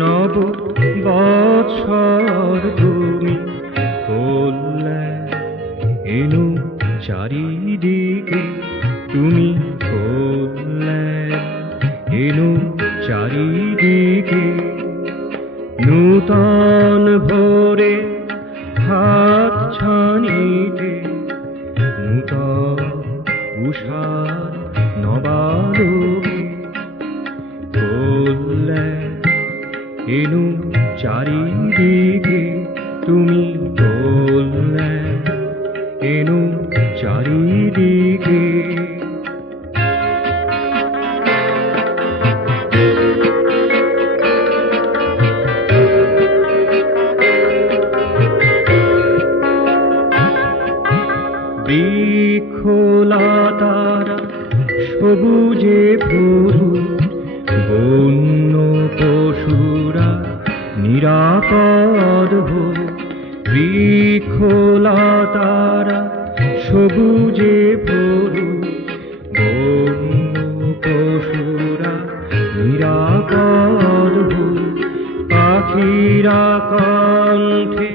নব বৎসর তুমি কল্যাণ এনু চারিদিকে, তুমি কল্যাণ এনু চারিদিকে। নূতন ভোরে হাত ছানিতে, নূতন উষার নবালোকে, কল্যাণ এনু চারিদিকে, তুমি কল্যাণ এনু চারিদিকে। বৃক্ষলতারা সবুজে ভরু, বন্য পশুরা নিরাপদ হোক। বৃক্ষলতারা সবুজে ভরু, বন্য পশুরা নিরাপদ হোক। পাখিরা কণ্ঠে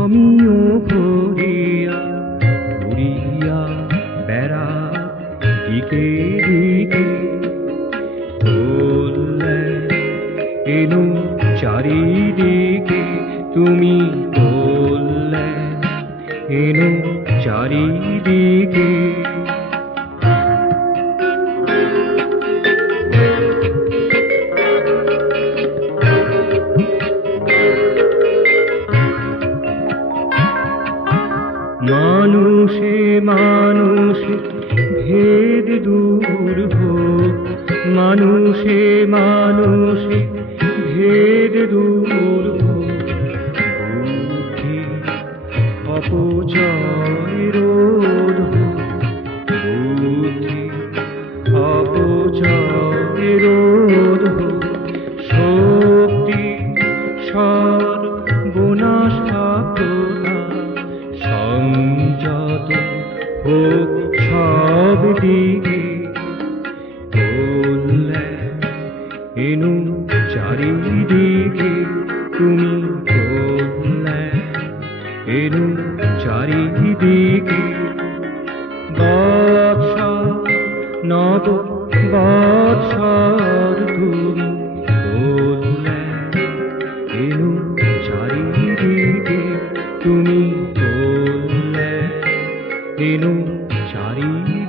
আমিও ভরিয়া উড়িয়া বেড়া দিকে দিকে, কল্যাণ এনু চারিদিকে, তুমি কল্যাণ এনু চারিদিকে। মানুষে মানুষে ভেদ দূর হোক, মানুষে মানুষে ভেদ দূর হোক। বুদ্ধি অপচয় রোধ হোক, বুদ্ধি অপচয় রোধ হোক। শক্তি সর্বনাশাত্মতা সংযত হোক সব দিকে, কল্যাণ এনু চারিদিকে, তুমি কল্যাণ এনু চারিদিকে। বৎসর নব বৎসর তুমি কল্যাণ এনু চারিদিকে, তুমি কল্যাণ এনু চারিদিকে।